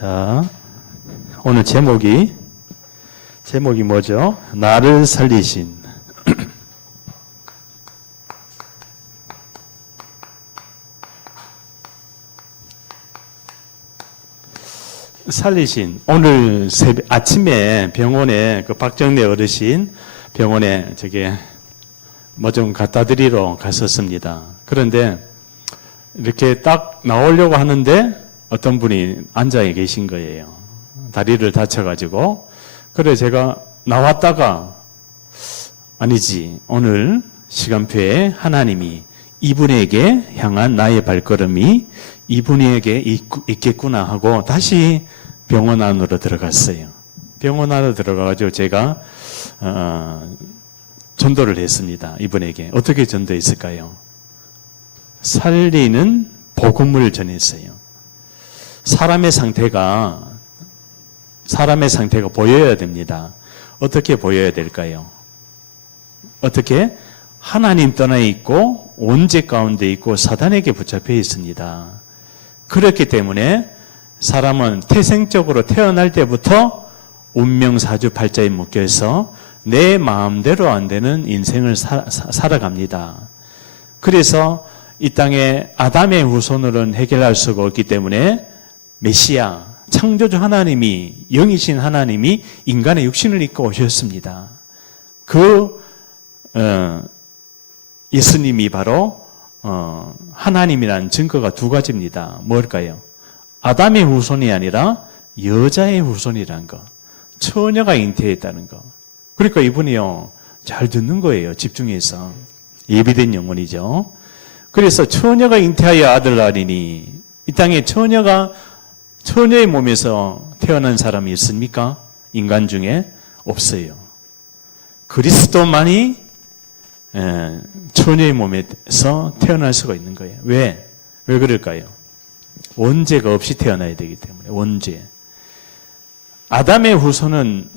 자, 오늘 제목이 뭐죠? 나를 살리신. 살리신. 오늘 아침에 병원에 박정래 어르신 병원에 뭐 좀 갖다 드리러 갔었습니다. 그런데 이렇게 딱 나오려고 하는데 어떤 분이 앉아 계신 거예요. 다리를 다쳐가지고. 그래 제가 나왔다가 아니지, 오늘 시간표에 하나님이 이분에게 향한 나의 발걸음이 이분에게 있겠구나 하고 다시 병원 안으로 들어갔어요. 병원 안으로 들어가가지고 제가 전도를 했습니다. 이분에게. 어떻게 전도했을까요? 살리는 복음을 전했어요. 사람의 상태가 보여야 됩니다. 어떻게 보여야 될까요? 어떻게? 하나님 떠나 있고 원죄 가운데 있고 사단에게 붙잡혀 있습니다. 그렇기 때문에 사람은 태생적으로 태어날 때부터 운명사주팔자에 묶여서 내 마음대로 안 되는 인생을 살아갑니다. 그래서 이 땅에 아담의 후손으로는 해결할 수가 없기 때문에 메시아, 창조주 하나님이, 영이신 하나님이 인간의 육신을 입고 오셨습니다. 예수님이 바로 하나님이라는 증거가 두 가지입니다. 뭘까요? 아담의 후손이 아니라 여자의 후손이라는 거. 처녀가 잉태했다는 거. 그러니까 이분이요, 잘 듣는 거예요. 집중해서. 예비된 영혼이죠. 그래서 처녀가 잉태하여 아들 낳으리니, 이 땅에 처녀의 몸에서 태어난 사람이 있습니까? 인간 중에 없어요. 그리스도만이 처녀의 몸에서 태어날 수가 있는 거예요. 왜 그럴까요? 원죄가 없이 태어나야 되기 때문에. 원죄. 아담의 후손은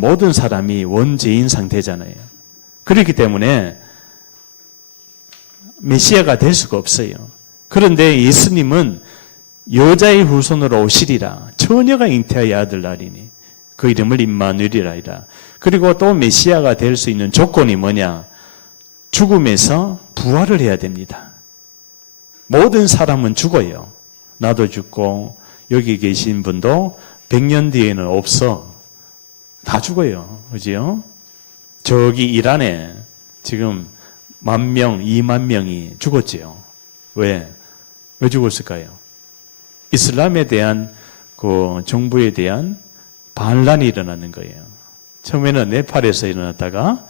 모든 사람이 원죄인 상태잖아요. 그렇기 때문에 메시아가 될 수가 없어요. 그런데 예수님은 여자의 후손으로 오시리라. 처녀가 잉태하여 아들 낳으리니 그 이름을 임마누엘이라 하리라. 그리고 또 메시아가 될 수 있는 조건이 뭐냐? 죽음에서 부활을 해야 됩니다. 모든 사람은 죽어요. 나도 죽고 여기 계신 분도 100년 뒤에는 없어. 다 죽어요. 그죠? 저기 이란에 지금 10,000명, 20,000명이 죽었지요. 왜 죽었을까요? 이슬람에 대한 그 정부에 대한 반란이 일어나는 거예요. 처음에는 네팔에서 일어났다가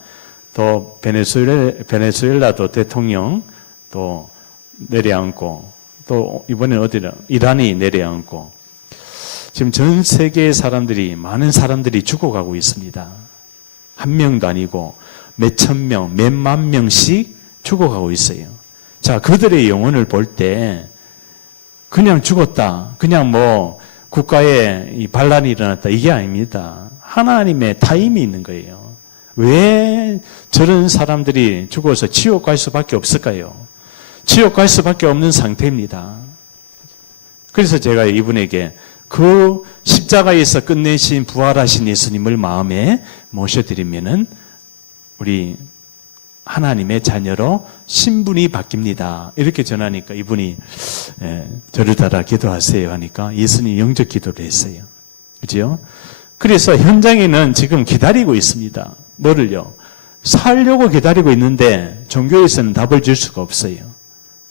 또 베네수엘라도 대통령 또 내려앉고 또 이번에는 이란이 내려앉고 지금 전 세계의 많은 사람들이 죽어가고 있습니다. 한 명도 아니고 몇천 명, 몇만 명씩 죽어가고 있어요. 자, 그들의 영혼을 볼 때 그냥 죽었다, 그냥 뭐 국가에 이 반란이 일어났다, 이게 아닙니다. 하나님의 타임이 있는 거예요. 왜 저런 사람들이 죽어서 지옥 갈 수밖에 없을까요? 지옥 갈 수밖에 없는 상태입니다. 그래서 제가 이분에게 그 십자가에서 끝내신 부활하신 예수님을 마음에 모셔드리면은 우리 하나님의 자녀로 신분이 바뀝니다. 이렇게 전하니까 이분이 저를 따라 기도하세요 하니까 예수님 영적 기도를 했어요. 그죠? 그래서 현장에는 지금 기다리고 있습니다. 뭐를요? 살려고 기다리고 있는데 종교에서는 답을 줄 수가 없어요.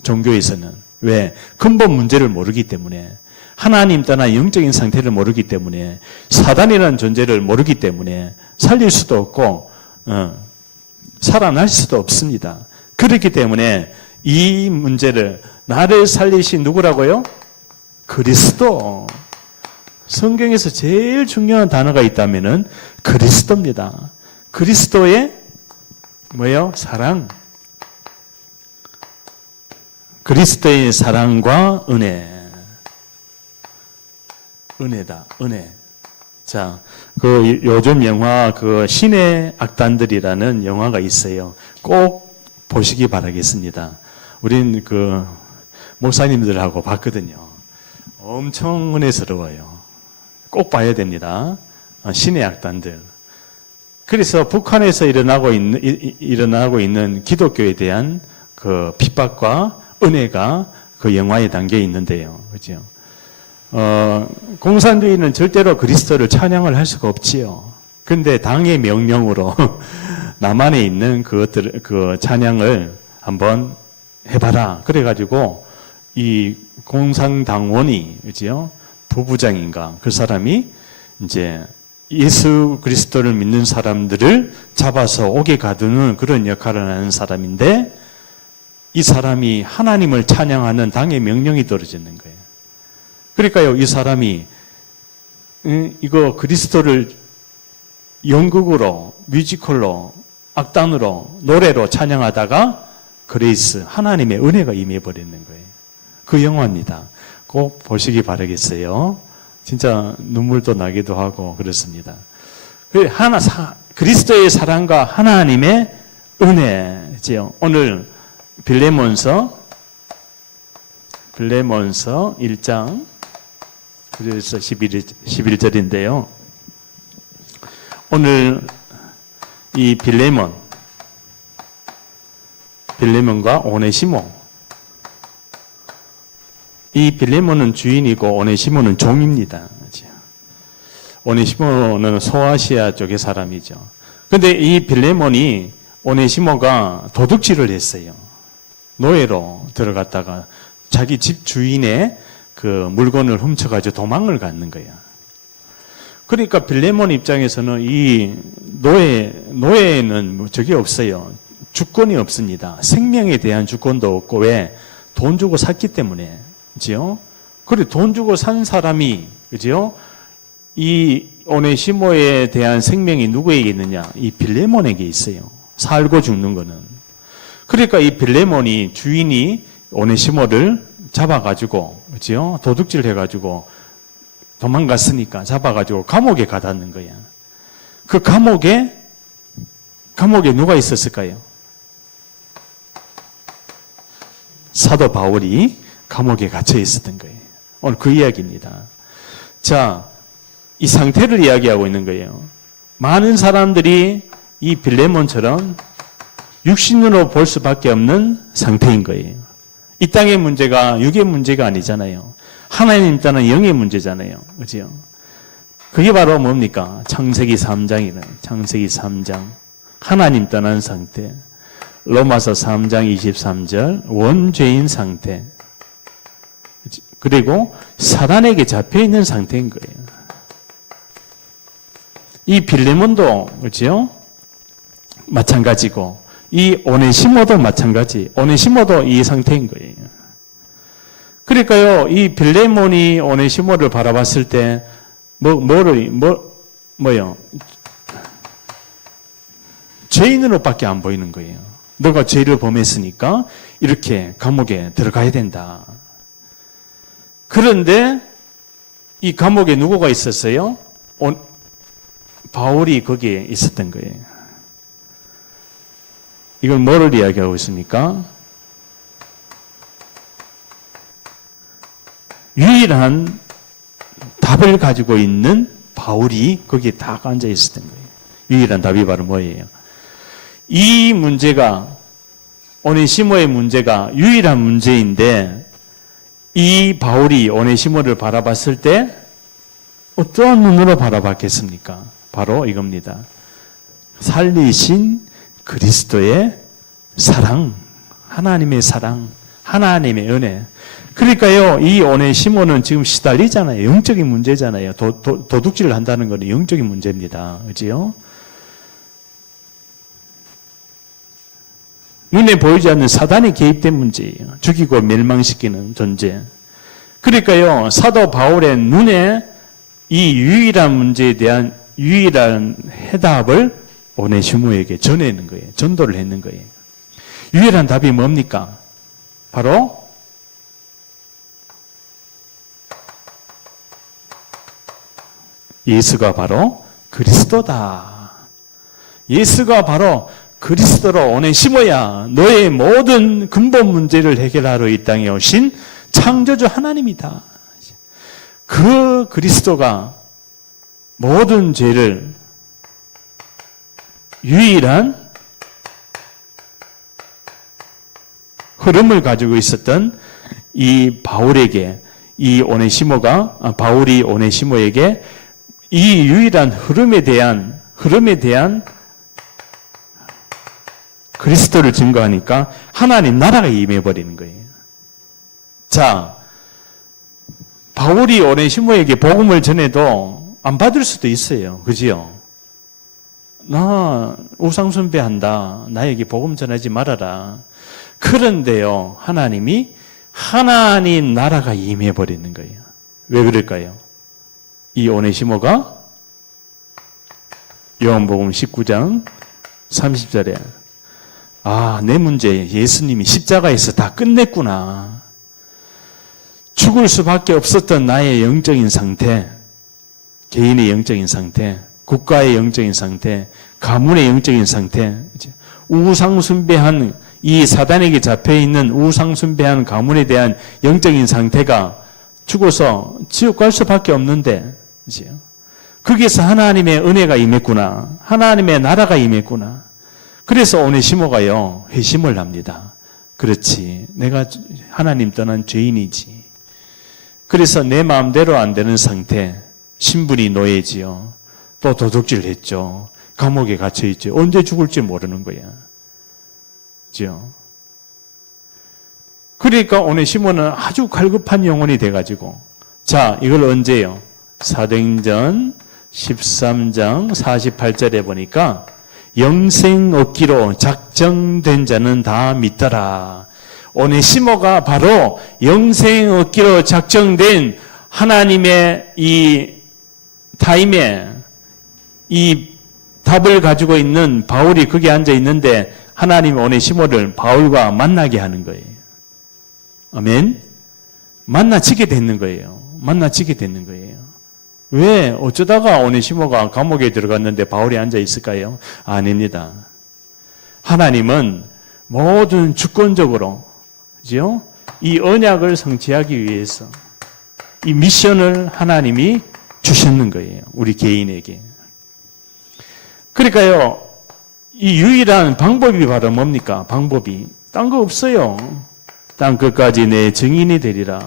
종교에서는. 왜? 근본 문제를 모르기 때문에. 하나님 떠나 영적인 상태를 모르기 때문에. 사단이라는 존재를 모르기 때문에 살릴 수도 없고 살아날 수도 없습니다. 그렇기 때문에 이 문제를 나를 살리신 누구라고요? 그리스도. 성경에서 제일 중요한 단어가 있다면은 그리스도입니다. 그리스도의 뭐예요? 사랑. 그리스도의 사랑과 은혜. 은혜다. 은혜. 자, 요즘 영화 신의 악단들이라는 영화가 있어요. 꼭 보시기 바라겠습니다. 우린 목사님들하고 봤거든요. 엄청 은혜스러워요. 꼭 봐야 됩니다. 신의 악단들. 그래서 북한에서 일어나고 있는 기독교에 대한 그 핍박과 은혜가 그 영화에 담겨 있는데요. 그죠? 공산주의는 절대로 그리스도를 찬양을 할 수가 없지요. 근데 당의 명령으로 남한에 있는 그것들, 그 찬양을 한번 해봐라. 그래가지고 이 공산당원이, 그죠? 부부장인가? 그 사람이 이제 예수 그리스도를 믿는 사람들을 잡아서 옥에 가두는 그런 역할을 하는 사람인데 이 사람이 하나님을 찬양하는 당의 명령이 떨어지는 거예요. 그러니까요, 이 사람이 이거 그리스도를 연극으로, 뮤지컬로, 악단으로, 노래로 찬양하다가 그레이스, 하나님의 은혜가 임해버리는 거예요. 그 영화입니다. 꼭 보시기 바라겠어요. 진짜 눈물도 나기도 하고 그렇습니다. 그리스도의 사랑과 하나님의 은혜지요. 오늘 빌레몬서 1장 그래서 11절인데요. 오늘 이 빌레몬과 오네시모, 이 빌레몬은 주인이고 오네시모는 종입니다. 오네시모는 소아시아 쪽의 사람이죠. 근데 이 빌레몬이 오네시모가 도둑질을 했어요. 노예로 들어갔다가 자기 집 주인의 그 물건을 훔쳐가지고 도망을 갔는 거야. 그러니까 빌레몬 입장에서는 이 노예는 적이 없어요. 주권이 없습니다. 생명에 대한 주권도 없고, 왜? 돈 주고 샀기 때문에. 그죠? 그리고 돈 주고 산 사람이, 그죠? 이 오네시모에 대한 생명이 누구에게 있느냐? 이 빌레몬에게 있어요. 살고 죽는 거는. 그러니까 이 빌레몬이, 주인이 오네시모를 잡아가지고, 그죠? 도둑질 해가지고 도망갔으니까 잡아가지고 감옥에 가닿는 거야. 그 감옥에 누가 있었을까요? 사도 바울이 감옥에 갇혀 있었던 거예요. 오늘 그 이야기입니다. 자, 이 상태를 이야기하고 있는 거예요. 많은 사람들이 이 빌레몬처럼 육신으로 볼 수밖에 없는 상태인 거예요. 이 땅의 문제가 육의 문제가 아니잖아요. 하나님 따는 영의 문제잖아요. 그죠? 그게 바로 뭡니까? 창세기 3장이라는, 창세기 3장. 하나님 떠난 상태. 로마서 3장 23절, 원죄인 상태. 그리고 사단에게 잡혀있는 상태인 거예요. 이 빌레몬도, 그죠? 마찬가지고, 이 오네시모도 마찬가지. 오네시모도 이 상태인 거예요. 그러니까요, 이 빌레몬이 오네시모를 바라봤을 때, 뭐요? 죄인으로밖에 안 보이는 거예요. 너가 죄를 범했으니까 이렇게 감옥에 들어가야 된다. 그런데 이 감옥에 누구가 있었어요? 바울이 거기에 있었던 거예요. 이건 뭐를 이야기하고 있습니까? 유일한 답을 가지고 있는 바울이 거기에 딱 앉아 있었던 거예요. 유일한 답이 바로 뭐예요? 이 문제가, 오네시모의 문제가 유일한 문제인데, 이 바울이 오네시모를 바라봤을 때 어떠한 눈으로 바라봤겠습니까? 바로 이겁니다. 살리신 그리스도의 사랑, 하나님의 사랑, 하나님의 은혜. 그러니까요, 이 오네시모는 지금 시달리잖아요. 영적인 문제잖아요. 도둑질을 한다는 것은 영적인 문제입니다. 그지요? 눈에 보이지 않는 사단이 개입된 문제예요. 죽이고 멸망시키는 존재. 그러니까요, 사도 바울의 눈에 이 유일한 문제에 대한 유일한 해답을 오네시모에게 전해는 거예요. 전도를 했는 거예요. 유일한 답이 뭡니까? 바로 예수가 바로 그리스도다. 예수가 바로 그리스도로 오네시모야. 너의 모든 근본 문제를 해결하러 이 땅에 오신 창조주 하나님이다. 그 그리스도가 모든 죄를 유일한 흐름을 가지고 있었던 이 바울에게, 바울이 오네시모에게 이 유일한 흐름에 대한 그리스도를 증거하니까 하나님 나라가 임해버리는 거예요. 자, 바울이 오네시모에게 복음을 전해도 안 받을 수도 있어요. 그지요? 나 우상숭배한다. 나에게 복음 전하지 말아라. 그런데요, 하나님 나라가 임해버리는 거예요. 왜 그럴까요? 이 오네시모가 요한복음 19장 30절에 내 문제 예수님이 십자가에서 다 끝냈구나. 죽을 수밖에 없었던 나의 영적인 상태, 개인의 영적인 상태, 국가의 영적인 상태, 가문의 영적인 상태, 우상숭배한 이 사단에게 잡혀있는 우상숭배한 가문에 대한 영적인 상태가 죽어서 지옥 갈 수밖에 없는데, 거기에서 하나님의 은혜가 임했구나. 하나님의 나라가 임했구나. 그래서 오네시모가요, 회심을 합니다. 그렇지. 내가 하나님 떠난 죄인이지. 그래서 내 마음대로 안 되는 상태, 신분이 노예지요. 또 도둑질 했죠. 감옥에 갇혀있죠. 언제 죽을지 모르는 거야. 그죠? 그러니까 오네시모는 아주 갈급한 영혼이 돼가지고, 자, 이걸 언제요? 사도행전 13장 48절에 보니까 영생 얻기로 작정된 자는 다 믿더라. 오네시모가 바로 영생 얻기로 작정된 하나님의 이 타임에 이 답을 가지고 있는 바울이 거기 앉아 있는데 하나님 오네시모를 바울과 만나게 하는 거예요. 아멘. 만나지게 되는 거예요. 왜? 어쩌다가 오네시모가 감옥에 들어갔는데 바울이 앉아 있을까요? 아닙니다. 하나님은 모든 주권적으로, 그죠? 이 언약을 성취하기 위해서 이 미션을 하나님이 주셨는 거예요. 우리 개인에게. 그러니까요, 이 유일한 방법이 바로 뭡니까? 방법이. 딴 거 없어요. 땅 끝까지 내 증인이 되리라.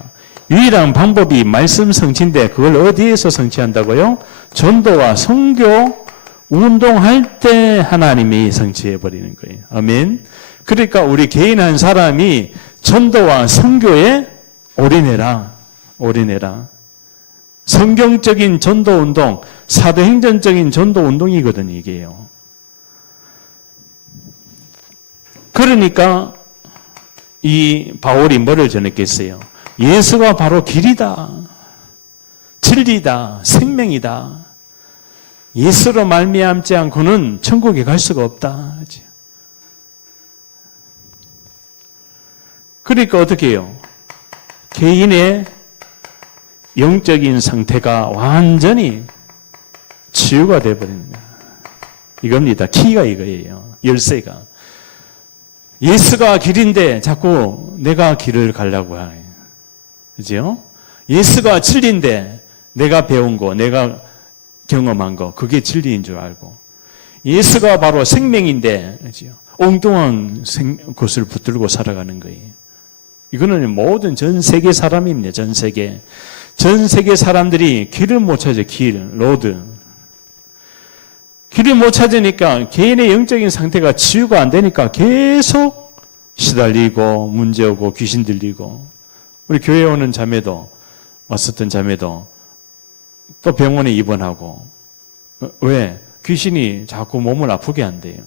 유일한 방법이 말씀 성취인데 그걸 어디에서 성취한다고요? 전도와 선교 운동할 때 하나님이 성취해버리는 거예요. 아멘. 그러니까 우리 개인 한 사람이 전도와 선교에 올인해라. 성경적인 전도운동, 사도행전적인 전도운동이거든요, 이게요. 그러니까 이 바울이 뭐를 전했겠어요? 예수가 바로 길이다, 진리다, 생명이다. 예수로 말미암지 않고는 천국에 갈 수가 없다. 그러니까 어떻게 해요? 개인의 영적인 상태가 완전히 치유가 되어버립니다. 이겁니다. 키가 이거예요. 열쇠가. 예수가 길인데 자꾸 내가 길을 가려고 해요. 그죠? 예수가 진리인데 내가 배운 거, 내가 경험한 거, 그게 진리인 줄 알고. 예수가 바로 생명인데, 그죠? 엉뚱한 것을 붙들고 살아가는 거예요. 이거는 모든 전 세계 사람입니다. 전 세계 사람들이 길을 못 찾아요. 로드. 길을 못 찾으니까 개인의 영적인 상태가 치유가 안 되니까 계속 시달리고 문제오고 귀신 들리고, 우리 교회 오는 왔었던 자매도 또 병원에 입원하고. 왜? 귀신이 자꾸 몸을 아프게 한대요.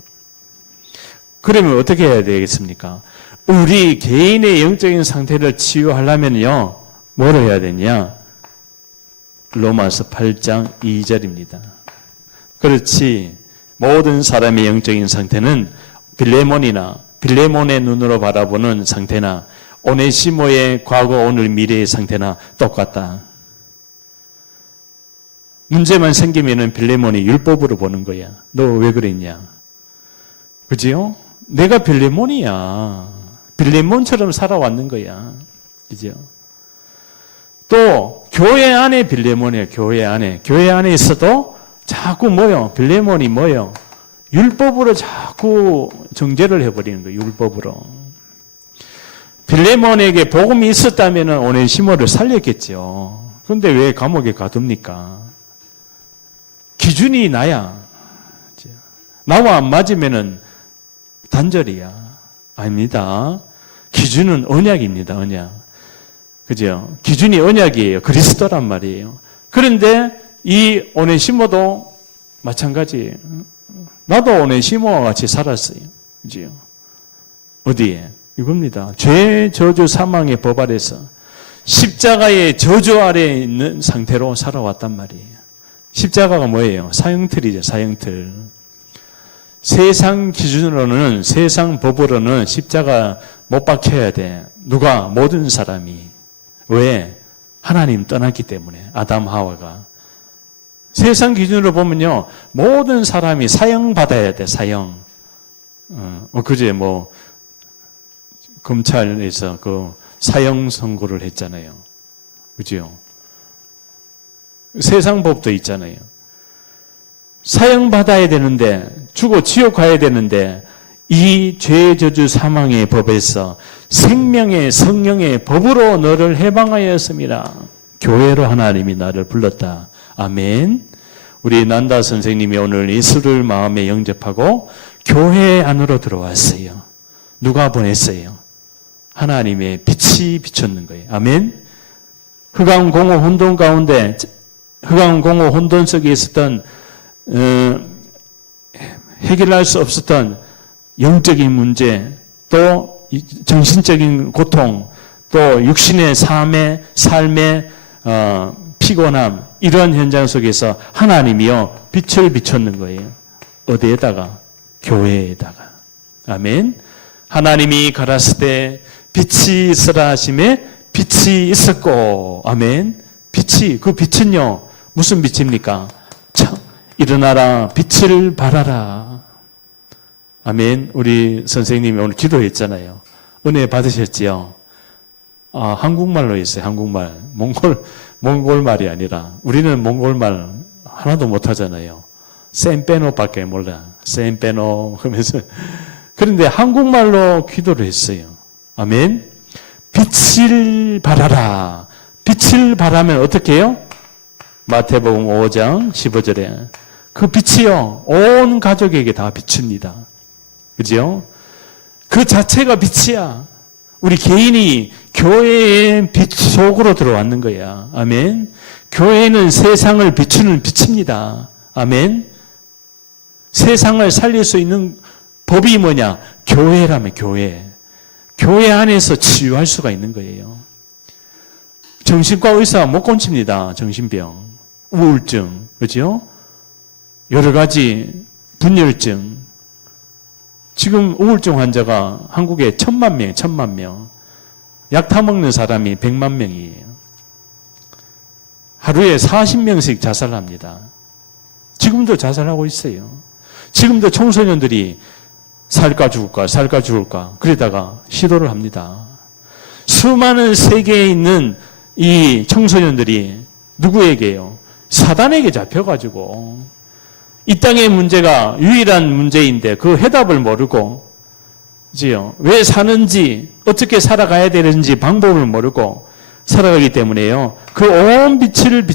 그러면 어떻게 해야 되겠습니까? 우리 개인의 영적인 상태를 치유하려면요, 뭐를 해야 되냐? 로마서 8장 2절입니다. 그렇지. 모든 사람의 영적인 상태는 빌레몬의 눈으로 바라보는 상태나 오네시모의 과거, 오늘, 미래의 상태나 똑같다. 문제만 생기면은 빌레몬이 율법으로 보는 거야. 너 왜 그랬냐? 그지요? 내가 빌레몬이야. 빌레몬처럼 살아왔는 거야. 그죠? 또 교회 안에 빌레몬이에요. 교회 안에 있어도 자꾸 뭐요? 빌레몬이 뭐요? 율법으로 자꾸 정죄를 해버리는 거예요. 율법으로. 빌레몬에게 복음이 있었다면 오네시모를 살렸겠죠. 그런데 왜 감옥에 가둡니까? 기준이 나야. 나와 안 맞으면 단절이야. 아닙니다. 기준은 언약입니다. 언약. 그죠? 기준이 언약이에요. 그리스도란 말이에요. 그런데 이 오네시모도 마찬가지예요. 나도 오네시모와 같이 살았어요. 그죠? 어디에? 이겁니다. 죄, 저주, 사망의 법 아래서 십자가의 저주 아래에 있는 상태로 살아왔단 말이에요. 십자가가 뭐예요? 사형틀이죠. 사형틀. 세상 기준으로는, 세상 법으로는 십자가 못 박혀야 돼. 누가? 모든 사람이. 왜? 하나님 떠났기 때문에. 아담 하와가. 세상 기준으로 보면요, 모든 사람이 사형받아야 돼. 사형. 그제 뭐 검찰에서 그 사형 선고를 했잖아요. 그죠? 세상 법도 있잖아요. 사형 받아야 되는데, 죽어 지옥 가야 되는데, 이 죄, 저주, 사망의 법에서 생명의 성령의 법으로 너를 해방하였습니다. 교회로 하나님이 나를 불렀다. 아멘. 우리 난다 선생님이 오늘 예수를 마음에 영접하고 교회 안으로 들어왔어요. 누가 보냈어요? 하나님의 빛이 비쳤는 거예요. 아멘. 흑암공허 혼돈 가운데, 흑암공허 혼돈 속에 있었던 해결할 수 없었던 영적인 문제, 또 정신적인 고통, 또 육신의 삶의 피곤함, 이런 현장 속에서 하나님이요 빛을 비췄는 거예요. 어디에다가? 교회에다가. 아멘. 하나님이 가라사대 빛이 있으라 하심에 빛이 있었고, 아멘. 빛이, 그 빛은요 무슨 빛입니까? 참, 일어나라, 빛을 발하라. 아멘. 우리 선생님이 오늘 기도했잖아요. 은혜 받으셨지요? 한국말로 했어요. 한국말. 몽골말이 아니라. 우리는 몽골말 하나도 못하잖아요. 센페노밖에 몰라. 센페노 하면서. 그런데 한국말로 기도를 했어요. 아멘. 빛을 발하라. 빛을 발하면 어떻게 해요? 마태복음 5장 15절에 그 빛이요 온 가족에게 다 비춥니다. 그죠? 그 자체가 빛이야. 우리 개인이 교회의 빛 속으로 들어왔는 거야. 아멘. 교회는 세상을 비추는 빛입니다. 아멘. 세상을 살릴 수 있는 법이 뭐냐? 교회라며, 교회. 교회 안에서 치유할 수가 있는 거예요. 정신과 의사가 못 고칩니다. 정신병, 우울증, 그죠? 여러 가지 분열증. 지금 우울증 환자가 한국에 1,000만 명. 약 타먹는 사람이 100만 명이에요. 하루에 40명씩 자살합니다. 지금도 자살하고 있어요. 지금도 청소년들이 살까 죽을까 그러다가 시도를 합니다. 수많은 세계에 있는 이 청소년들이 누구에게요? 사단에게 잡혀가지고 이 땅의 문제가 유일한 문제인데 그 해답을 모르고 그지요? 왜 사는지 어떻게 살아가야 되는지 방법을 모르고 살아가기 때문에요. 그 온 빛을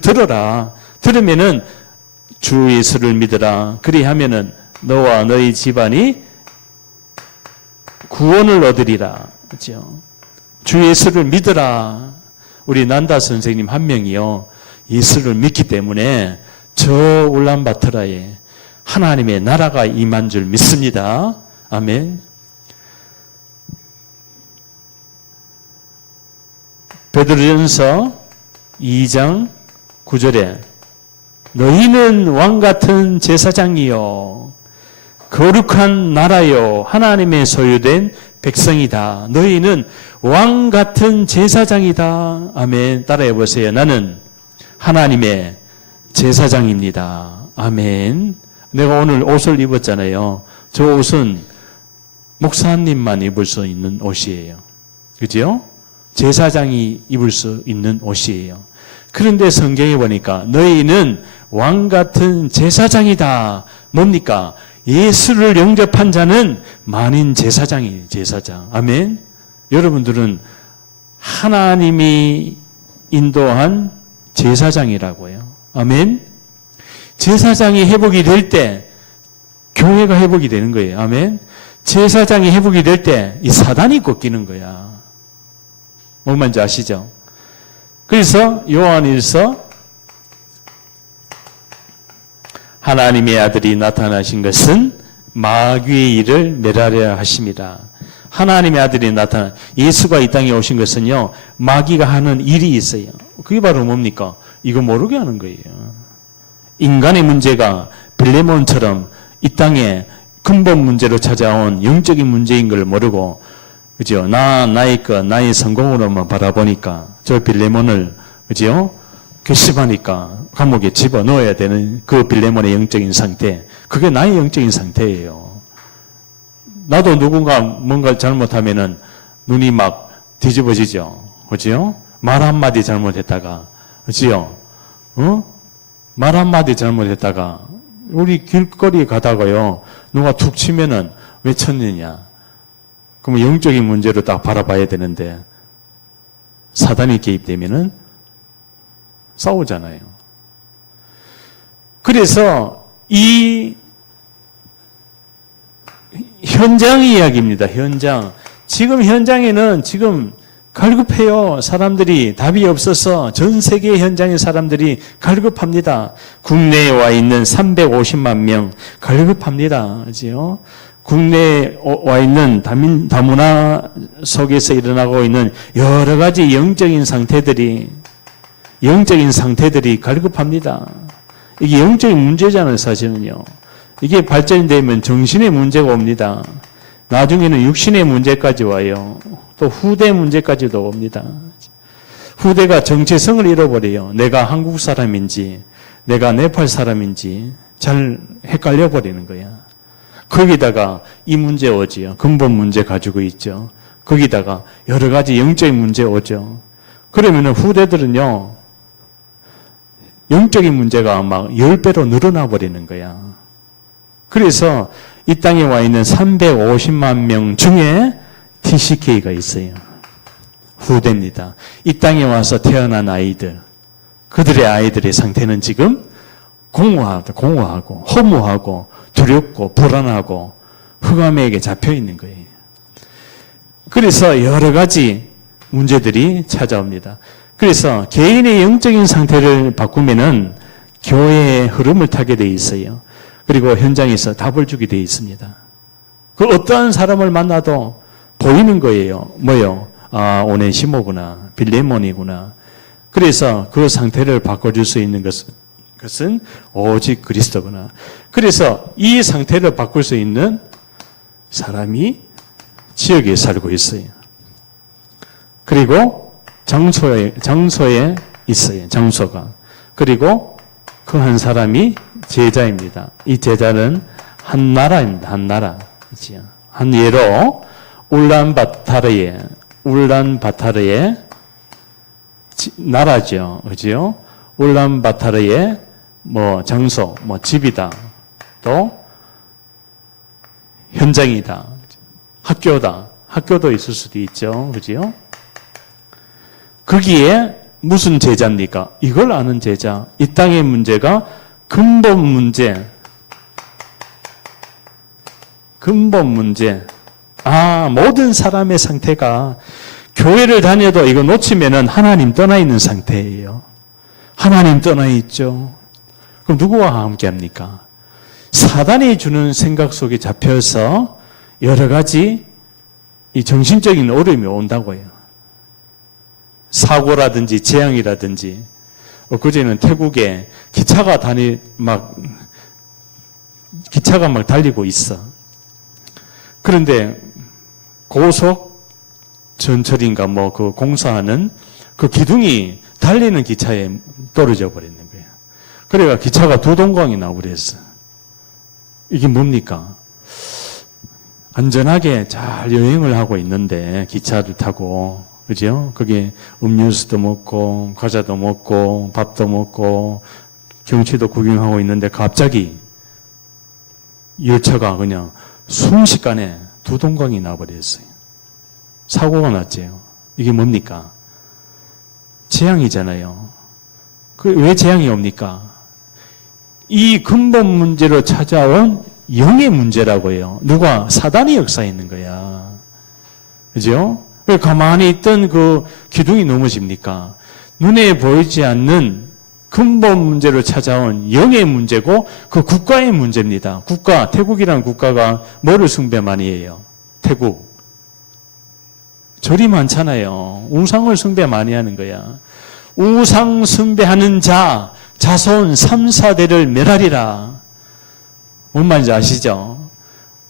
들어라. 들으면은 주 예수를 믿으라. 그리하면은 너와 너희 집안이 구원을 얻으리라. 그죠? 주 예수를 믿으라. 우리 난다 선생님 한 명이요. 예수를 믿기 때문에 저 울란바토르에 하나님의 나라가 임한 줄 믿습니다. 아멘. 베드로전서 2장 9절에 너희는 왕같은 제사장이요 거룩한 나라요 하나님의 소유된 백성이다. 너희는 왕같은 제사장이다. 아멘. 따라해 보세요. 나는 하나님의 제사장입니다. 아멘. 내가 오늘 옷을 입었잖아요. 저 옷은 목사님만 입을 수 있는 옷이에요. 그죠? 제사장이 입을 수 있는 옷이에요. 그런데 성경에 보니까 너희는 왕 같은 제사장이다. 뭡니까? 예수를 영접한 자는 만인 제사장이에요. 제사장. 아멘. 여러분들은 하나님이 인도한 제사장이라고요. 아멘. 제사장이 회복이 될 때 교회가 회복이 되는 거예요. 아멘. 제사장이 회복이 될 때 이 사단이 꺾이는 거야. 뭔 말인지 아시죠? 그래서 요한일서 하나님의 아들이 나타나신 것은 마귀의 일을 멸하려 하심이라. 하나님의 아들이 나타나 예수가 이 땅에 오신 것은요, 마귀가 하는 일이 있어요. 그게 바로 뭡니까? 이거 모르게 하는 거예요. 인간의 문제가 빌레몬처럼 이 땅에 근본 문제로 찾아온 영적인 문제인 걸 모르고, 그죠? 나의 것, 나의 성공으로만 바라보니까 저 빌레몬을, 그죠? 괘씸하니까 감옥에 집어넣어야 되는 그 빌레몬의 영적인 상태, 그게 나의 영적인 상태예요. 나도 누군가 뭔가 잘못하면은 눈이 막 뒤집어지죠. 그죠? 말 한마디 잘못했다가, 그죠? 말 한마디 잘못했다가, 우리 길거리에 가다가요, 누가 툭 치면은 왜 쳤느냐? 그러면 영적인 문제로 딱 바라봐야 되는데, 사단이 개입되면은 싸우잖아요. 그래서 이 현장 이야기입니다. 현장. 지금 현장에는 지금 갈급해요. 사람들이 답이 없어서 전 세계 현장의 사람들이 갈급합니다. 국내에 와 있는 350만 명 갈급합니다. 그죠? 국내에 와 있는 다문화 속에서 일어나고 있는 여러 가지 영적인 상태들이 갈급합니다. 이게 영적인 문제잖아요, 사실은요. 이게 발전되면 정신의 문제가 옵니다. 나중에는 육신의 문제까지 와요. 또 후대 문제까지도 옵니다. 후대가 정체성을 잃어버려요. 내가 한국 사람인지, 내가 네팔 사람인지 잘 헷갈려 버리는 거야. 거기다가 이 문제 오지요. 근본 문제 가지고 있죠. 거기다가 여러 가지 영적인 문제 오죠. 그러면 후대들은요, 영적인 문제가 막 10배로 늘어나 버리는 거야. 그래서 이 땅에 와 있는 350만 명 중에 TCK가 있어요. 후대입니다. 이 땅에 와서 태어난 아이들, 그들의 아이들의 상태는 지금 공허하고 허무하고 두렵고 불안하고 흑암에게 잡혀 있는 거예요. 그래서 여러 가지 문제들이 찾아옵니다. 그래서 개인의 영적인 상태를 바꾸면은 교회의 흐름을 타게 돼 있어요. 그리고 현장에서 답을 주게 돼 있습니다. 그 어떠한 사람을 만나도 보이는 거예요. 뭐요? 아, 오네시모구나. 빌레몬이구나. 그래서 그 상태를 바꿔줄 수 있는 것은 오직 그리스도구나. 그래서 이 상태를 바꿀 수 있는 사람이 지역에 살고 있어요. 그리고 장소에 있어요. 장소가. 그리고 그 한 사람이 제자입니다. 이 제자는 한 나라입니다. 한 나라. 한 예로 울란바타르의 나라죠. 그죠? 울란바타르의 장소, 집이다. 또 현장이다. 학교다. 학교도 있을 수도 있죠. 그죠? 거기에 무슨 제자입니까? 이걸 아는 제자. 이 땅의 문제가 근본 문제. 모든 사람의 상태가 교회를 다녀도 이거 놓치면은 하나님 떠나 있는 상태예요. 하나님 떠나 있죠. 그럼 누구와 함께 합니까? 사단이 주는 생각 속에 잡혀서 여러 가지 이 정신적인 어려움이 온다고요. 사고라든지 재앙이라든지. 그제는 태국에 기차가 막 달리고 있어. 그런데 고속 전철인가 그 공사하는 그 기둥이 달리는 기차에 떨어져 버리는 거예요. 그래가 기차가 두 동강이 나버렸어. 이게 뭡니까? 안전하게 잘 여행을 하고 있는데 기차를 타고, 그죠? 거기에 음료수도 먹고 과자도 먹고 밥도 먹고 경치도 구경하고 있는데 갑자기 열차가 그냥 순식간에 두 동강이 나버렸어요. 사고가 났지요. 이게 뭡니까? 재앙이잖아요. 왜 재앙이 옵니까? 이 근본 문제로 찾아온 영의 문제라고요. 누가? 사단이 역사했는 거야. 그죠? 왜 가만히 있던 그 기둥이 넘어집니까? 눈에 보이지 않는 근본 문제로 찾아온 영의 문제고 그 국가의 문제입니다. 국가, 태국이라는 국가가 뭐를 숭배 많이 해요? 태국. 절이 많잖아요. 우상을 숭배 많이 하는 거야. 우상 숭배하는 자, 자손 3, 4대를 멸하리라. 뭔 말인지 아시죠?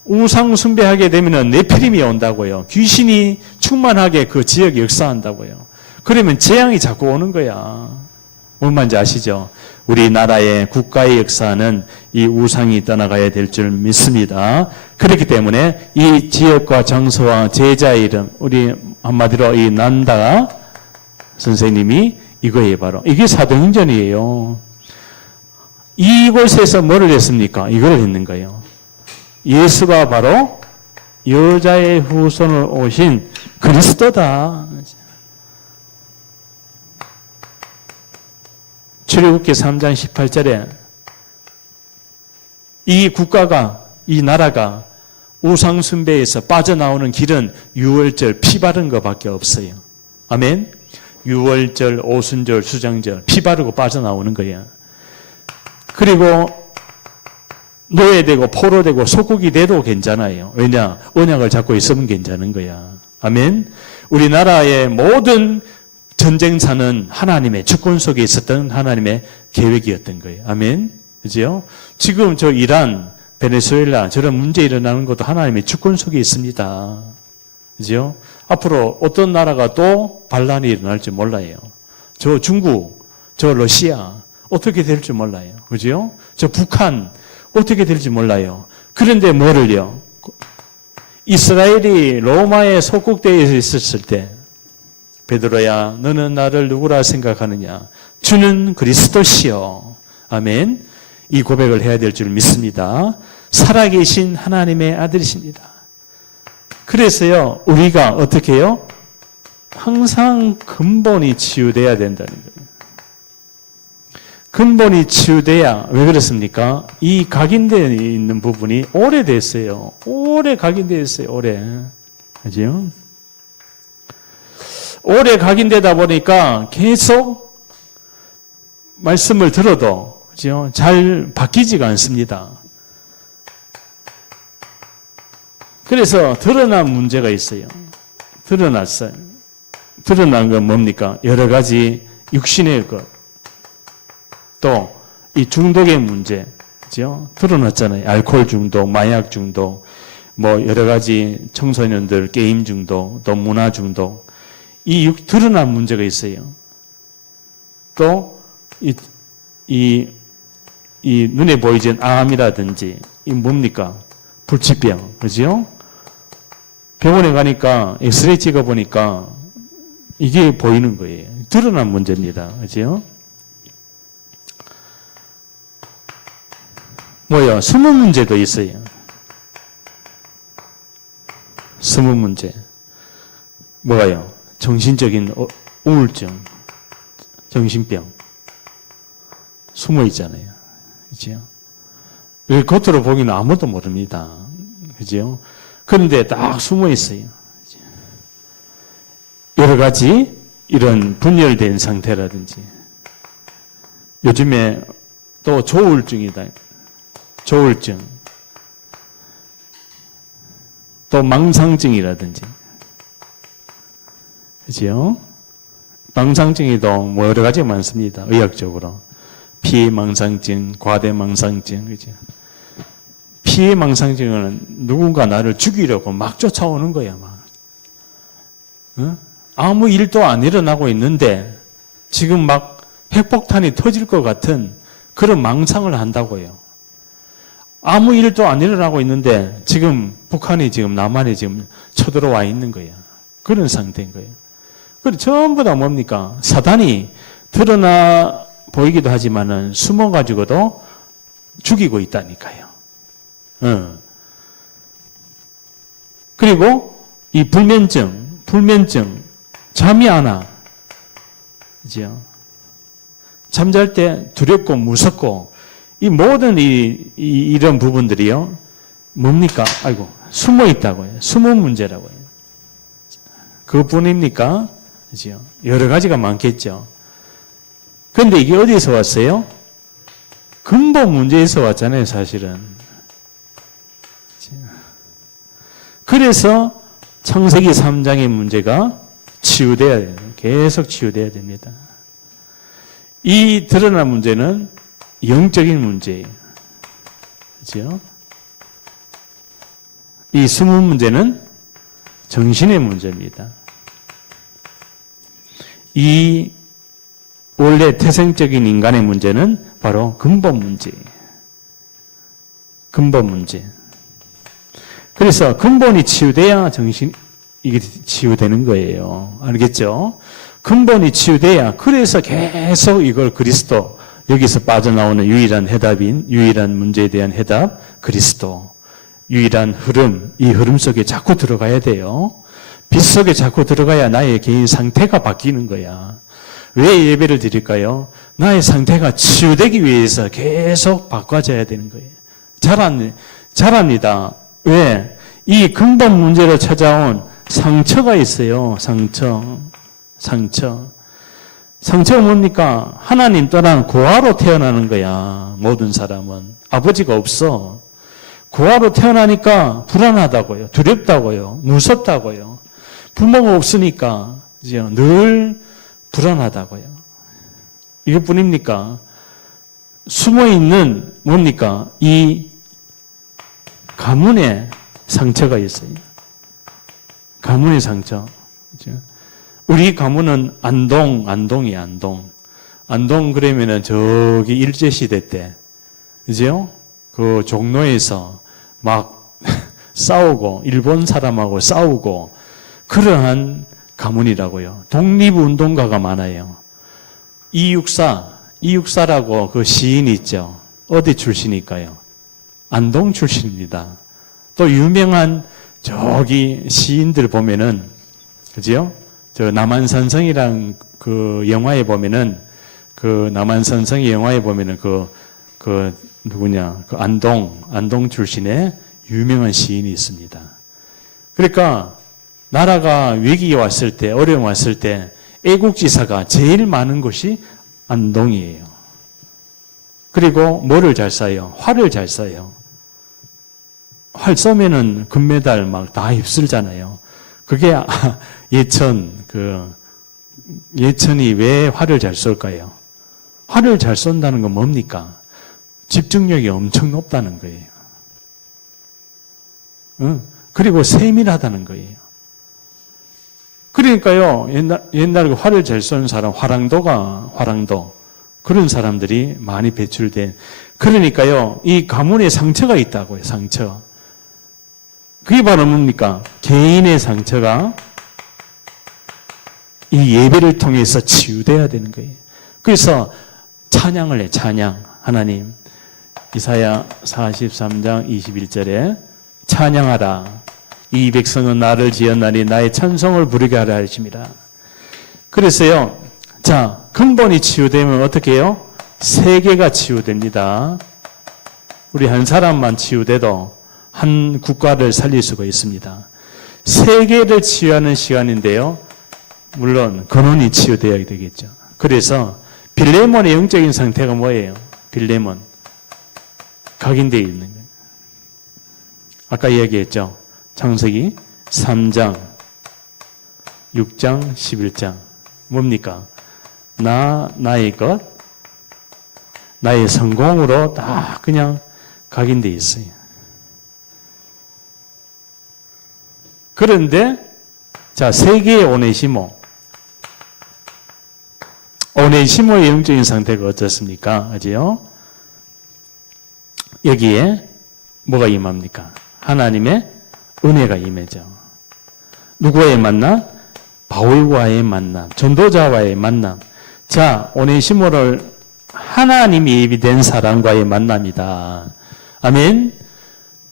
우상 숭배하게 되면 네피림이 온다고요. 귀신이 충만하게 그 지역에 역사한다고요. 그러면 재앙이 자꾸 오는 거야. 뭔 말인지 아시죠? 우리나라의 국가의 역사는 이 우상이 떠나가야 될 줄 믿습니다. 그렇기 때문에 이 지역과 장소와 제자의 이름, 우리 한마디로 이 난다 선생님이 이거예요, 바로. 이게 사도행전이에요. 이곳에서 뭐를 했습니까? 이걸 했는 거예요. 예수가 바로 여자의 후손을 오신 그리스도다. 출애굽기 3장 18절에 이 국가가, 이 나라가 우상 숭배에서 빠져나오는 길은 유월절 피 바른 것밖에 없어요. 아멘. 유월절, 오순절, 수장절 피 바르고 빠져나오는 거야. 그리고 노예되고 포로되고 속국이 돼도 괜찮아요. 왜냐? 언약을 잡고 있으면 괜찮은 거야. 아멘. 우리나라의 모든 전쟁사는 하나님의 주권 속에 있었던 하나님의 계획이었던 거예요. 아멘. 그죠? 지금 저 이란, 베네수엘라 저런 문제 일어나는 것도 하나님의 주권 속에 있습니다. 그죠? 앞으로 어떤 나라가 또 반란이 일어날지 몰라요. 저 중국, 저 러시아 어떻게 될지 몰라요. 그죠? 저 북한 어떻게 될지 몰라요. 그런데 뭐를요? 이스라엘이 로마의 속국대에 있었을 때 베드로야 너는 나를 누구라 생각하느냐? 주는 그리스도시요. 아멘. 이 고백을 해야 될 줄 믿습니다. 살아계신 하나님의 아들이십니다. 그래서요 우리가 어떻게 해요? 항상 근본이 치유돼야 된다는 거예요. 근본이 치유돼야. 왜 그렇습니까? 이 각인되어 있는 부분이 오래됐어요. 오래 각인되어 있어요. 오래. 그죠? 오래 각인되다 보니까 계속 말씀을 들어도 그죠? 잘 바뀌지가 않습니다. 그래서 드러난 문제가 있어요. 드러났어요. 드러난 건 뭡니까? 여러 가지 육신의 것. 또 이 중독의 문제. 그죠? 드러났잖아요. 알코올 중독, 마약 중독, 뭐 여러 가지 청소년들 게임 중독, 또 문화 중독. 이 드러난 문제가 있어요. 또 이 눈에 보이지 암이라든지 이 뭡니까? 불치병. 그죠? 병원에 가니까 엑스레이 찍어 보니까 이게 보이는 거예요. 드러난 문제입니다. 그죠? 뭐요? 숨은 문제도 있어요. 숨은 문제. 뭐가요? 정신적인 우울증, 정신병. 숨어 있잖아요. 그죠? 겉으로 보기는 아무도 모릅니다. 그죠? 그런데 딱 숨어 있어요. 여러 가지 이런 분열된 상태라든지. 요즘에 또 조울증이다. 조울증. 또 망상증이라든지. 그죠? 망상증이도 뭐 여러 가지가 많습니다. 의학적으로. 피해망상증, 과대망상증. 그죠? 피해망상증은 누군가 나를 죽이려고 막 쫓아오는 거야, 막. 어? 아무 일도 안 일어나고 있는데 지금 막 핵폭탄이 터질 것 같은 그런 망상을 한다고요. 아무 일도 안 일어나고 있는데 지금 북한이 지금 남한에 지금 쳐들어와 있는 거야. 그런 상태인 거예요. 그리고 전부 다 뭡니까? 사단이 드러나 보이기도 하지만은 숨어가지고도 죽이고 있다니까요. 그리고 이 불면증, 잠이 안 와. 그죠? 잠잘 때 두렵고 무섭고, 이 모든 이런 부분들이요, 뭡니까? 아이고, 숨어 있다고요. 숨은 문제라고요. 그것뿐입니까? 그죠? 여러 가지가 많겠죠. 그런데 이게 어디서 왔어요? 근본 문제에서 왔잖아요, 사실은. 그래서 창세기 3장의 문제가 치유돼야 돼요. 계속 치유돼야 됩니다. 이 드러난 문제는 영적인 문제예요. 그렇죠? 이 숨은 문제는 정신의 문제입니다. 이 원래 태생적인 인간의 문제는 바로 근본 문제예요. 근본 문제. 그래서 근본이 치유돼야 이게 치유되는 거예요. 알겠죠? 근본이 치유돼야, 그래서 계속 이걸 그리스도, 여기서 빠져나오는 유일한 문제에 대한 해답, 그리스도. 유일한 흐름, 이 흐름 속에 자꾸 들어가야 돼요. 빛 속에 자꾸 들어가야 나의 개인 상태가 바뀌는 거야. 왜 예배를 드릴까요? 나의 상태가 치유되기 위해서 계속 바꿔져야 되는 거예요. 잘합니다. 왜? 이 근본 문제로 찾아온 상처가 있어요. 상처가 뭡니까? 하나님 떠난 고아로 태어나는 거야. 모든 사람은. 아버지가 없어. 고아로 태어나니까 불안하다고요. 두렵다고요. 무섭다고요. 부모가 없으니까 늘 불안하다고요. 이것뿐입니까? 숨어있는 뭡니까? 이 가문에 상처가 있어요. 가문의 상처. 우리 가문은 안동이에요, 안동. 안동 그러면은 저기 일제시대 때, 그죠? 그 종로에서 막 싸우고, 일본 사람하고 싸우고, 그러한 가문이라고요. 독립운동가가 많아요. 이육사라고 그 시인이 있죠. 어디 출신일까요? 안동 출신입니다. 또 유명한 저기 시인들 보면은, 그죠? 저 남한산성이랑 그 영화에 보면은, 그 남한산성의 영화에 보면은 누구냐? 그 안동 출신의 유명한 시인이 있습니다. 그러니까, 나라가 위기가 왔을 때, 어려움 왔을 때, 애국지사가 제일 많은 곳이 안동이에요. 그리고 뭐를 잘 쏴요? 활을 잘 쏴요. 활 쏘면은 금메달 막 다 휩쓸잖아요. 그게 예천이 왜 활을 잘 쏠까요? 활을 잘 쏜다는 건 뭡니까? 집중력이 엄청 높다는 거예요. 그리고 세밀하다는 거예요. 그러니까요, 옛날에 활을 잘 쏘는 사람, 화랑도. 그런 사람들이 많이 배출된. 그러니까요, 이 가문에 상처가 있다고요, 상처. 그게 바로 뭡니까? 개인의 상처가 이 예배를 통해서 치유돼야 되는 거예요. 그래서 찬양을 해, 찬양. 하나님. 이사야 43장 21절에 찬양하라. 이 백성은 나를 지었나니 나의 찬송을 부르게 하라 하심이라. 그래서요, 자, 근본이 치유되면 어떻게 해요? 세계가 치유됩니다. 우리 한 사람만 치유돼도 한 국가를 살릴 수가 있습니다. 세계를 치유하는 시간인데요, 물론 근원이 치유되어야 되겠죠. 그래서 빌레몬의 영적인 상태가 뭐예요? 빌레몬. 각인되어 있는 거예요. 아까 이야기했죠. 창세기 3장, 6장, 11장. 뭡니까? 나의 것, 나의 성공으로 다 그냥 각인되어 있어요. 그런데, 자, 세계의 오네시모의 영적인 상태가 어떻습니까? 아지요? 여기에 뭐가 임합니까? 하나님의 은혜가 임해져. 누구와의 만남? 바울과의 만남, 전도자와의 만남. 자, 오네시모를 하나님이 예비된 사람과의 만남이다. 아멘.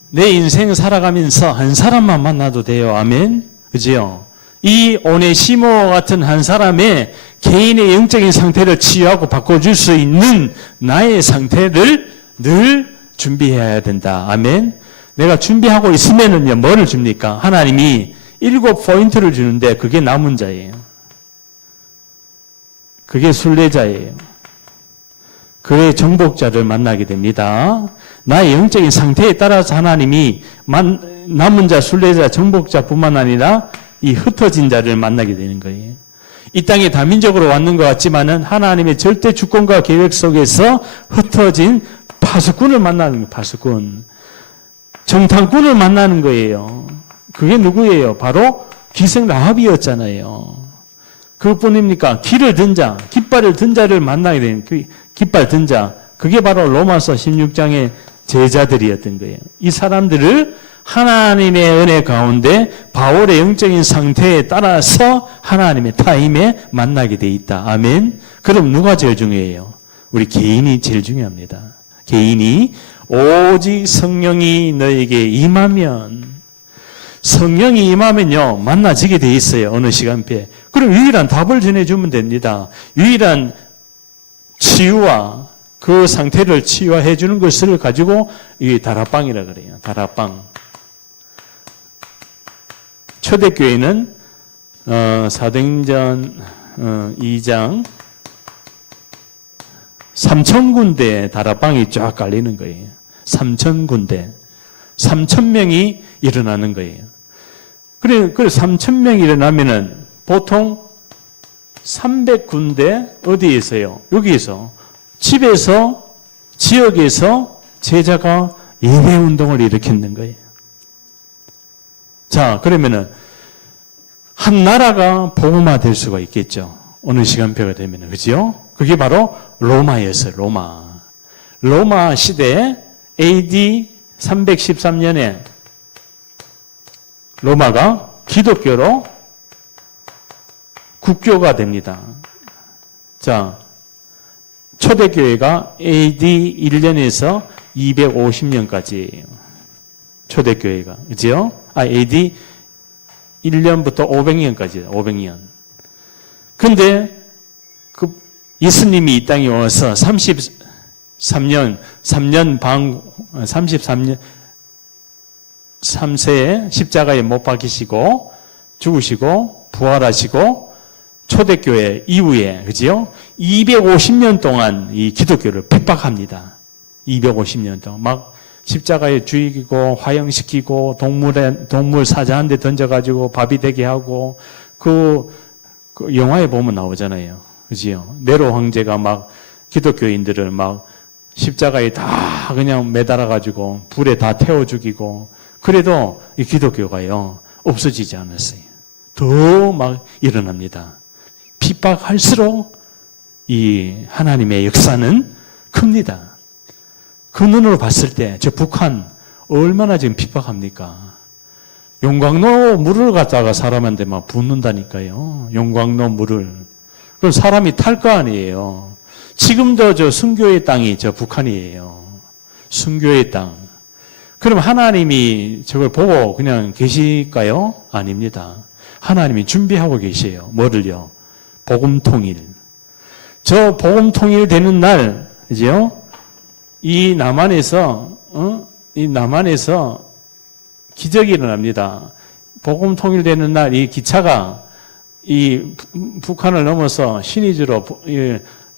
내 인생 살아가면서 한 사람만 만나도 돼요. 아멘. 그지요? 이 오네시모 같은 한 사람의 개인의 영적인 상태를 치유하고 바꿔줄 수 있는 나의 상태를 늘 준비해야 된다. 아멘. 내가 준비하고 있으면은요, 뭐를 줍니까? 하나님이 7포인트를 주는데 그게 남은 자예요. 그게 순례자예요. 그의 정복자를 만나게 됩니다. 나의 영적인 상태에 따라서 하나님이 남은 자, 순례자, 정복자뿐만 아니라 이 흩어진 자를 만나게 되는 거예요. 이 땅에 다민족으로 왔는 것 같지만은 하나님의 절대 주권과 계획 속에서 흩어진 파수꾼을 만나는 거예요. 파수꾼. 정탐꾼을 만나는 거예요. 그게 누구예요? 바로 기생 라합이었잖아요. 그것뿐입니까? 길을 든 자, 깃발을 든 자를 만나게 되는 그 깃발 든 자. 그게 바로 로마서 16장의 제자들이었던 거예요. 이 사람들을 하나님의 은혜 가운데 바울의 영적인 상태에 따라서 하나님의 타임에 만나게 돼 있다. 아멘. 그럼 누가 제일 중요해요? 우리 개인이 제일 중요합니다. 개인이 오직 성령이 너에게 임하면, 성령이 임하면요 만나지게 돼 있어요. 어느 시간표에. 그럼 유일한 답을 전해주면 됩니다. 유일한 치유와 그 상태를 치유해 주는 것을 가지고 이 다락방이라 그래요. 다락방. 초대교회는 사도행전 2장 3,000군데 다락방이 쫙 깔리는 거예요. 3,000군데. 3,000명이 일어나는 거예요. 그래 3,000명이 일어나면은 보통 300군데 어디에 있어요? 여기에서. 집에서, 지역에서 제자가 예배 운동을 일으켰는 거예요. 자, 그러면은 한 나라가 복음화 될 수가 있겠죠. 어느 시간표가 되면은, 그죠? 그게 바로 로마였어요, 로마. 로마 시대에 AD 313년에 로마가 기독교로 국교가 됩니다. 자, 초대교회가 AD 1년에서 250년까지예요. 초대교회가. 그죠? AD 1년부터 500년까지예요. 500년. 근데 그 예수님이 이 땅에 와서 33년 반, 33년, 3세에 십자가에 못 박히시고 죽으시고 부활하시고 초대교회 이후에, 그지요? 250년 동안 이 기독교를 핍박합니다. 250년 동안. 막 십자가에 죽이고, 화형시키고, 동물 사자한테 던져가지고 밥이 되게 하고, 그 영화에 보면 나오잖아요. 그지요? 네로 황제가 막 기독교인들을 막 십자가에 다 그냥 매달아가지고, 불에 다 태워 죽이고, 그래도 이 기독교가요, 없어지지 않았어요. 더 막 일어납니다. 핍박할수록 이 하나님의 역사는 큽니다. 그 눈으로 봤을 때 저 북한 얼마나 지금 핍박합니까? 용광로 물을 갖다가 사람한테 막 붓는다니까요. 용광로 물을. 그럼 사람이 탈 거 아니에요. 지금도 저 순교의 땅이 저 북한이에요. 순교의 땅. 그럼 하나님이 저걸 보고 그냥 계실까요? 아닙니다. 하나님이 준비하고 계세요. 뭐를요? 복음 통일. 저 복음 통일 되는 날, 그죠? 이 남한에서 기적이 일어납니다. 복음 통일되는 날 이 기차가 이 북한을 넘어서 신의주로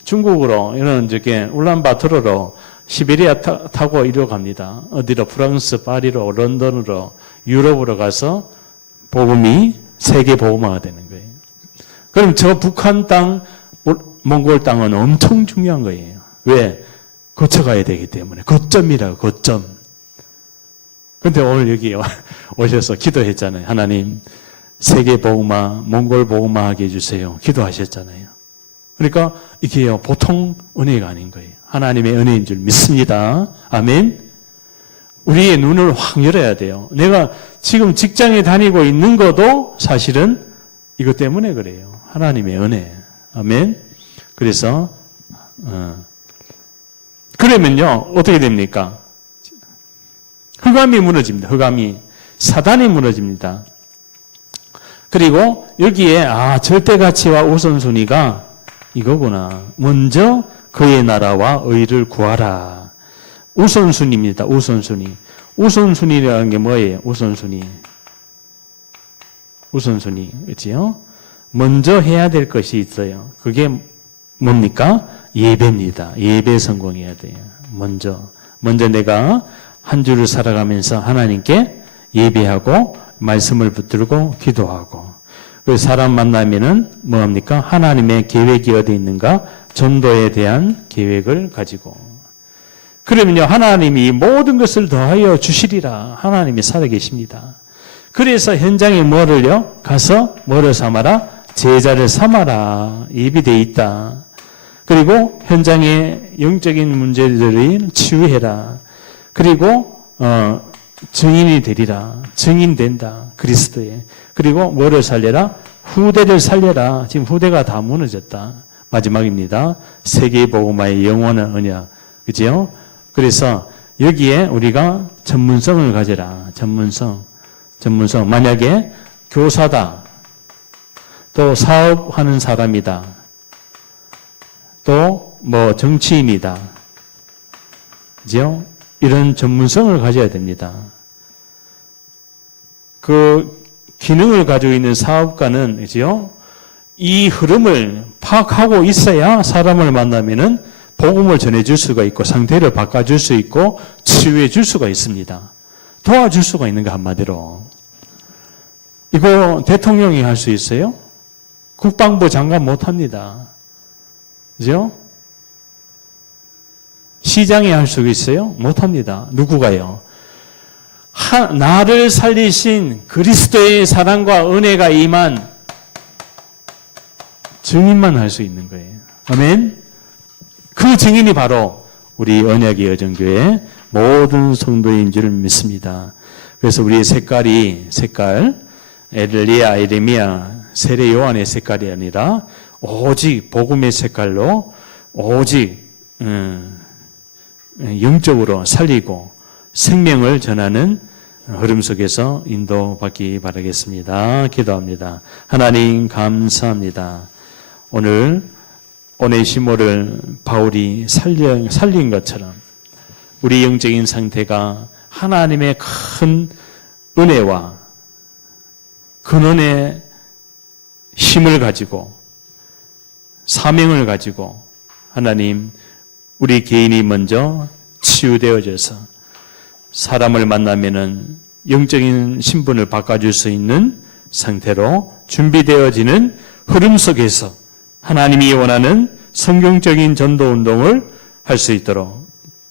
중국으로 이런 저게 울란바토르로 시베리아 타고 이리로 갑니다. 어디로? 프랑스 파리로, 런던으로, 유럽으로 가서 복음이 세계 복음화가 되는 거예요. 그럼 저 북한 땅, 몽골 땅은 엄청 중요한 거예요. 왜? 거쳐가야 되기 때문에. 거점이라고, 거점. 근데 오늘 여기 오셔서 기도했잖아요. 하나님, 세계 복음화, 몽골 복음화 하게 해주세요. 기도하셨잖아요. 그러니까 이게 보통 은혜가 아닌 거예요. 하나님의 은혜인 줄 믿습니다. 아멘. 우리의 눈을 확 열어야 돼요. 내가 지금 직장에 다니고 있는 것도 사실은 이것 때문에 그래요. 하나님의 은혜. 아멘. 그래서 그러면요, 어떻게 됩니까? 흑암이 무너집니다. 흑암이. 사단이 무너집니다. 그리고 여기에, 절대 가치와 우선순위가 이거구나. 먼저 그의 나라와 의를 구하라. 우선순위입니다. 우선순위. 우선순위라는 게 뭐예요? 우선순위. 우선순위. 그렇지요? 먼저 해야 될 것이 있어요. 그게 뭡니까? 예배입니다. 예배 성공해야 돼요. 먼저 내가 한 주를 살아가면서 하나님께 예배하고 말씀을 붙들고 기도하고, 그 사람 만나면은 뭐합니까? 하나님의 계획이 어디 있는가? 전도에 대한 계획을 가지고. 그러면요, 하나님이 모든 것을 더하여 주시리라. 하나님이 살아계십니다. 그래서 현장에 뭐를요? 가서 뭐를 삼아라? 제자를 삼아라. 예비되어 있다. 그리고 현장의 영적인 문제들을 치유해라. 그리고 증인이 되리라. 증인된다. 그리스도에. 그리고 뭐를 살려라? 후대를 살려라. 지금 후대가 다 무너졌다. 마지막입니다. 세계복음화의 영원한 언약. 그죠? 그래서 여기에 우리가 전문성을 가져라. 전문성. 만약에 교사다. 또 사업하는 사람이다. 또 뭐 정치인이다. 그죠? 이런 전문성을 가져야 됩니다. 그 기능을 가지고 있는 사업가는, 그죠? 이 흐름을 파악하고 있어야 사람을 만나면은 복음을 전해줄 수가 있고, 상태를 바꿔줄 수 있고, 치유해줄 수가 있습니다. 도와줄 수가 있는 거 한마디로. 이거 대통령이 할 수 있어요? 국방부 장관 못합니다. 그죠? 시장이 할 수 있어요? 못합니다. 누구가요? 나를 살리신 그리스도의 사랑과 은혜가 임한 증인만 할 수 있는 거예요. 아멘? 그 증인이 바로 우리 언약의 여정교회 모든 성도인 줄 믿습니다. 그래서 우리의 색깔, 엘리야, 에레미야, 세례 요한의 색깔이 아니라 오직 복음의 색깔로 오직 영적으로 살리고 생명을 전하는 흐름 속에서 인도받기 바라겠습니다. 기도합니다. 하나님 감사합니다. 오늘 오네시모를 바울이 살린 것처럼 우리 영적인 상태가 하나님의 큰 은혜와 근원의 힘을 가지고 사명을 가지고 하나님, 우리 개인이 먼저 치유되어져서 사람을 만나면은 영적인 신분을 바꿔줄 수 있는 상태로 준비되어지는 흐름 속에서 하나님이 원하는 성경적인 전도 운동을 할 수 있도록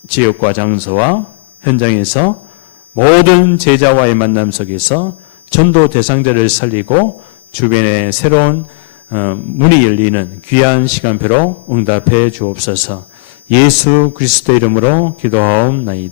지역과 장소와 현장에서 모든 제자와의 만남 속에서 전도 대상자를 살리고 주변에 새로운 문이 열리는 귀한 시간표로 응답해 주옵소서. 예수 그리스도 이름으로 기도하옵나이다.